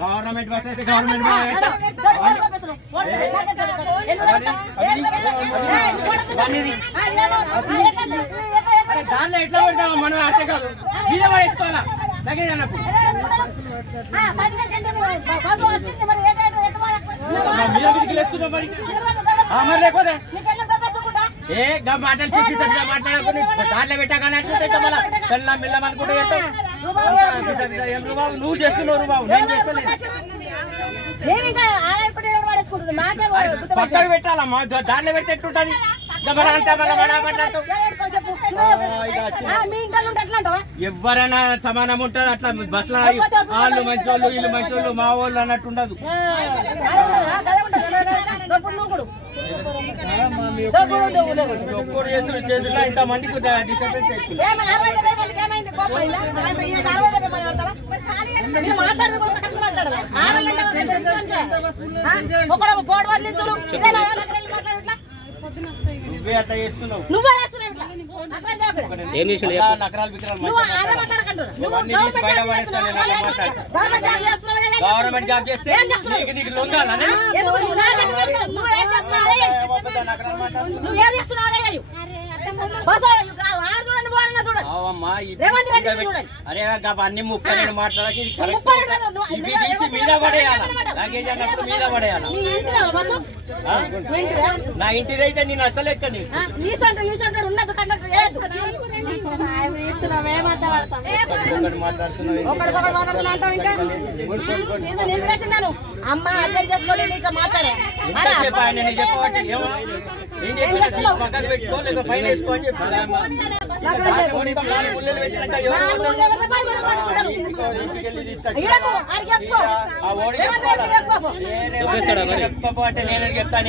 government bus అయితే government దాంట్లో ఎట్లా పెడతాము మనం అట్టే కాదు మీద పడేసుకోవాలా తగ్గేది అన్నప్పుడు మీద మీదకి లేస్తున్నాం మరి మరి లేకపోతే ఏ మాటలు చెప్పి సరిగ్గా మాట్లాడుకుని దాంట్లో పెట్టాకన్నట్టుంటే మళ్ళీ పెళ్ళం మిల్లం అనుకుంటే నువ్వు చేస్తున్నావు బాబు నేను చేస్తలేదు పక్కకు పెట్టాలమ్మా దాంట్లో పెడితే ఎట్లుంటది ఎవరైనా సమానం ఉంటది అట్లా బస్సులో వాళ్ళు మంచోళ్ళు వీళ్ళు మంచోళ్ళు మా వాళ్ళు అన్నట్టు ఉండదు ఒక్కరు చేసులో ఇంత మందికి డిస్టర్బెన్స్ నువ్వే అట్లా చేస్తున్నావు గవర్నమెంట్ జాబ్ చేస్తే నీకు లొంగాలా అరే అన్ని ముక్క నేను మాట్లాడక ఇవి తీసి మీద పడేయాలా లగేజ్ అన్నప్పుడు మీద పడేయాలా నా ఇంటిదైతే నేను అసలు ఎక్క అమ్మ అర్థం చేసుకోవాలి పక్కన పెట్టుకో ఫైన్ వేసుకో అని చెప్పి నేను చెప్తాను